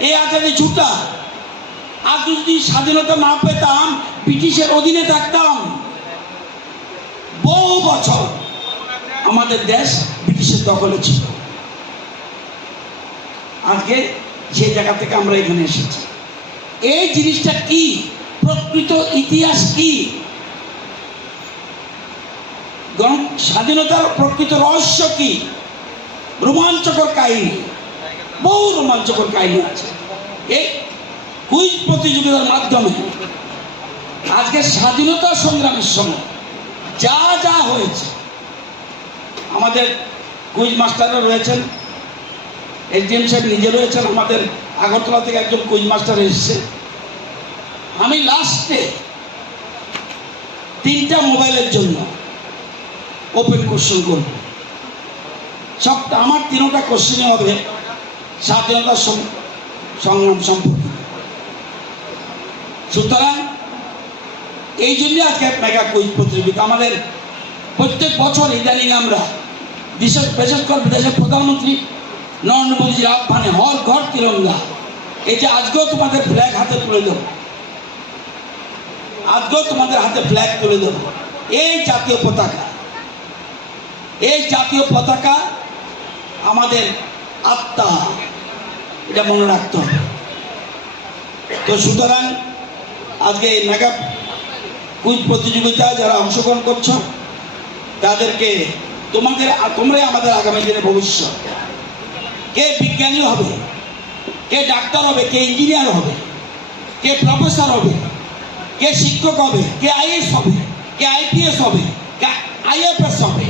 এ আজাদি ছুটা আর যদি স্বাধীনতা না পেতাম, ব্রিটিশের অধীনে থাকতাম। বহু বছর আমাদের দেশ ব্রিটিশের দখলে ছিল। আজকে যে জায়গা থেকে আমরা এখানে এসেছি। এই জিনিসটা কি? প্রকৃত ইতিহাস কি? স্বাধীনতার প্রকৃত রহস্য কি? রোমাঞ্চকর কাহিনী। বহু রোমাঞ্চকর কাহিনী আছে। এই কুইজ প্রতিযোগিতার মাধ্যমে আজকে স্বাধীনতা সংগ্রামের সময় যা যা হয়েছে, আমাদের কুইজ মাস্টাররা রয়েছেন এসডিএম সাহেব নিজে রয়েছেন, আমাদের আগরতলা থেকে একজন কুইজ মাস্টার এসেছে। আমি লাস্টে তিনটা মোবাইলের জন্য ওপেন কোশ্চেন করব। সবটা আমার তিনটা কোশ্চেনে হবে। স্বাধীনতা সংগ্রাম সম্পর্কে। সুতরাং, এই জন্য আজকে মেগা কুইজ প্রতিযোগিতা। আমাদের প্রত্যেক বছর ইদানিং আমরা বিশেষ বিশেষ করে দেশের প্রধানমন্ত্রী নরেন্দ্র মোদীজির আহ্বানে হর ঘর তিরঙ্গা। এই যে আজকেও তোমাদের ফ্ল্যাগ হাতে তুলে দেবো। আজকেও তোমাদের হাতে ফ্ল্যাগ তুলে দেবো। এই জাতীয় পতাকা। এই জাতীয় পতাকা আমাদের আত্মা, এটা মনে রাখতে হবে। তো সুতরাং আজকে এই মেগা কুইজ প্রতিযোগিতায় যারা অংশগ্রহণ করছ, তাদেরকে তোমাদের, তোমরাই আমাদের আগামী দিনের ভবিষ্যৎ। কে বিজ্ঞানী হবে, কে ডাক্তার হবে, কে ইঞ্জিনিয়ার হবে, কে প্রফেসর হবে, কে শিক্ষক হবে, কে আইএস হবে, কে আইপিএস হবে, কে আইএফএস হবে,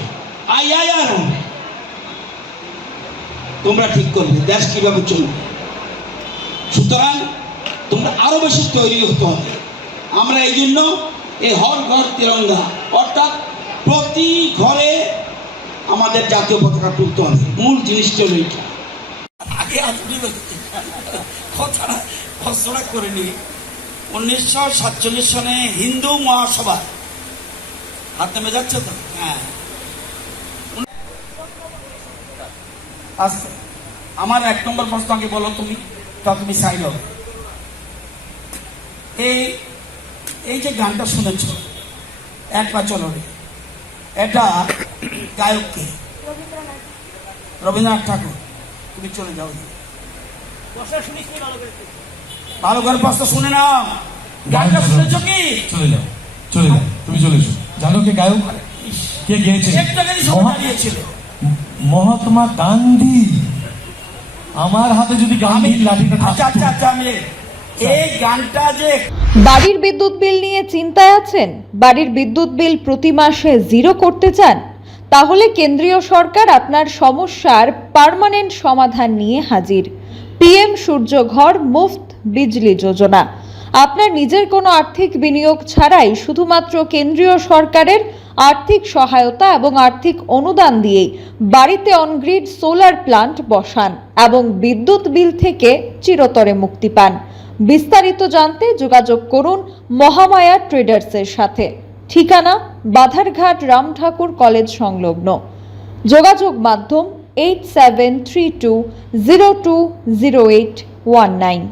আইআইআর হবে তোমরা ঠিক করবে, দেশ কীভাবে চলবে। সুতরাং তোমরা আরও বেশি তৈরি হতে হবে। আমরা এই জন্য এই হর ঘর তিরঙ্গা, অর্থাৎ প্রতি ঘরে আমাদের জাতীয় পতাকা তুলতে হবে। মূল জিনিসটা হলো এইটা। আগে আপনি কথাটা খসড়া করে উনিশশো সাতচল্লিশ সনে হিন্দু মহাসভা। হাত নেমে যাচ্ছে তো হ্যাঁ। আচ্ছা আমার এক নম্বর প্রশ্ন আগে বলো তুমি তা তুমি হবে এই এই যে গানটা শুনেছ এক পা চলো রে। এটা গায়ককে রবীন্দ্রনাথ ঠাকুর। তুমি চলে যাও ভালো করে প্রশ্ন শুনে নাও। গানটা শুনেছ কি? চলে যাও চলে যাও তুমি চলে এসো। জানো কে গায়ক? কে গেয়েছে? একটা গাড়ি সবাই দাঁড়িয়েছিল মহাত্মা গান্ধী। আমার হাতে যদি গান্ধীর লাঠিটা আচ্ছা আচ্ছা আচ্ছা আমি এই গানটা যে বাড়ির বিদ্যুৎ বিল নিয়ে চিন্তায় আছেন? বাড়ির বিদ্যুৎ বিল প্রতি মাসে জিরো করতে চান? তাহলে কেন্দ্রীয় সরকার আপনার সমস্যার পার্মানেন্ট সমাধান নিয়ে হাজির। পিএম সূর্যঘর মুফত বিজলি যোজনা। আপনার নিজের কোনো আর্থিক বিনিয়োগ ছাড়াই শুধুমাত্র কেন্দ্রীয় সরকারের আর্থিক সহায়তা এবং আর্থিক অনুদান দিয়েই বাড়িতে অনগ্রিড সোলার প্লান্ট বসান এবং বিদ্যুৎ বিল থেকে চিরতরে মুক্তি পান। বিস্তারিত জানতে যোগাযোগ করুন মহামায়া ট্রেডার্সের সাথে। ঠিকানা বাধারঘাট রাম ঠাকুর কলেজ সংলগ্ন। যোগাযোগ মাধ্যম eight seven three two zero two zero eight one nine